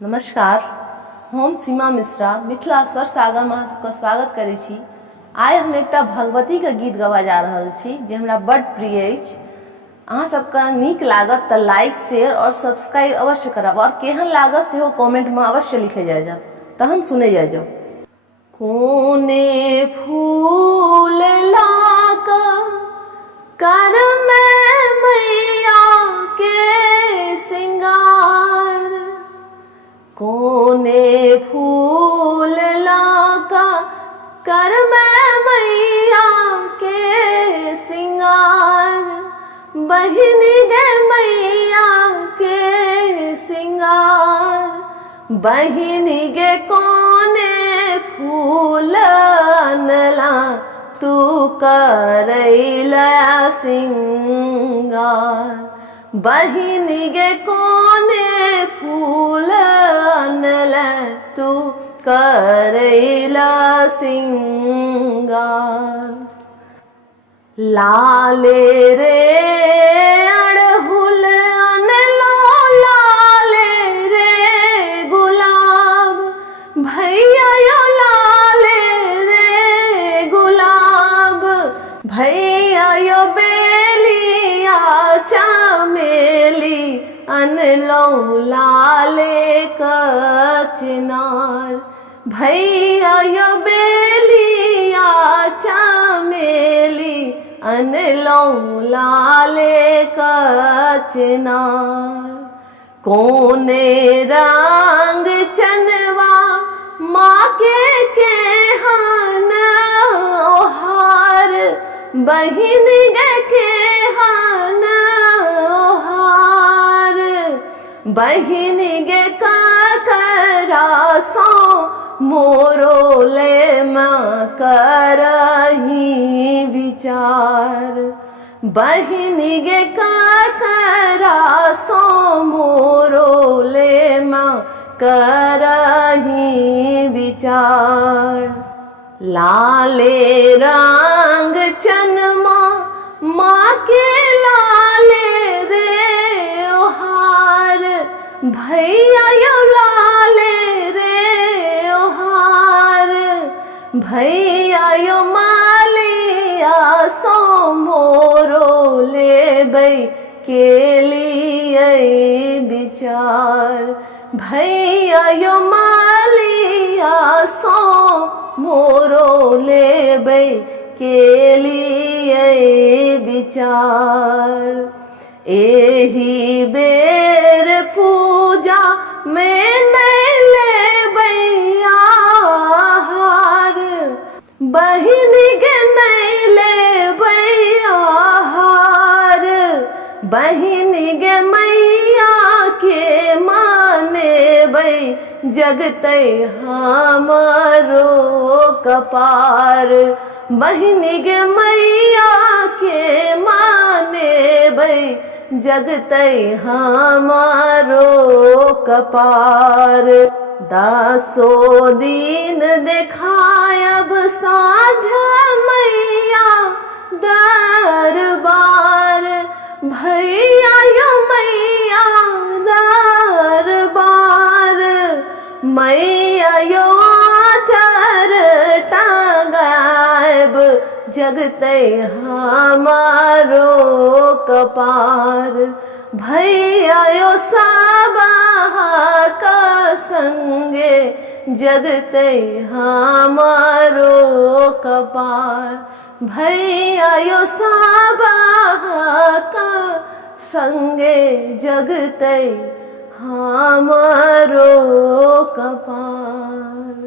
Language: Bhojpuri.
नमस्कार, हम सीमा मिश्रा मिथिला स्वर सागर में सबका स्वागत करै छी। आइ हम एकटा भगवती के गीत गवा जा रहल छी जे हमरा बड़ प्रिय अछि। अहाँ सबके नीक लागत तऽ लाइक शेयर और सब्सक्राइब अवश्य करब और केहन लागत सेहो कमेंट में अवश्य लिखे जाय। तहन सुने जाय। कोने फूल लाका कर में मैया के सिंगार, कोने फूल लाका कर में मैया के सिंगार, बहिनी गे मैया के सिंगार, बहिनी गे कोने फूल अनला तू करैला सिंगार, बहिनी गे कोने फूल अनला तू करैला सिंगार। लाले रे अड़हुल अनलो लाले रे गुलाब, भैया यो लाले रे गुलाब, भैया यो बेलिया चमेली अनलो लाले कचनार, भैया यो बेलिया चमेली अनलो लाले कचनार। कोने रंग चनवा माँ के केहन ओहार, बहिन गे केहन ओहार, बहिन गे ककरा सो मोरो ले माँ करही विचार, बहिन गे ककरा सो मोरो ले माँ करही विचार। लाले रंग चनमा माँ के लाले रे ओहार, भैया यो लाले रे ओहार, भैया यो मालिया सो मोरो लेबै के लिए विचार, भैया यो मालिया सो मोरो लेबै के लिए विचार। एही बेर पूजा में नहीं लेबै आहार, बहिन गे नहीं लेबै आहार, बहिन गे मैया के मानेबै जगतै हमरो कपार, बहिन गे मैया के मानेबै जगतै हमारो कपार। 10 दिन देखायब साँझ मैया दरबार, भैया यो मैया दरबार, मैया यो आचर टांगायब जगतै हमारो कपार, भैया यो सबा का संगे जगतै हमारो कपार, भैया यो सबा का संगे जगतै हमारो कपार।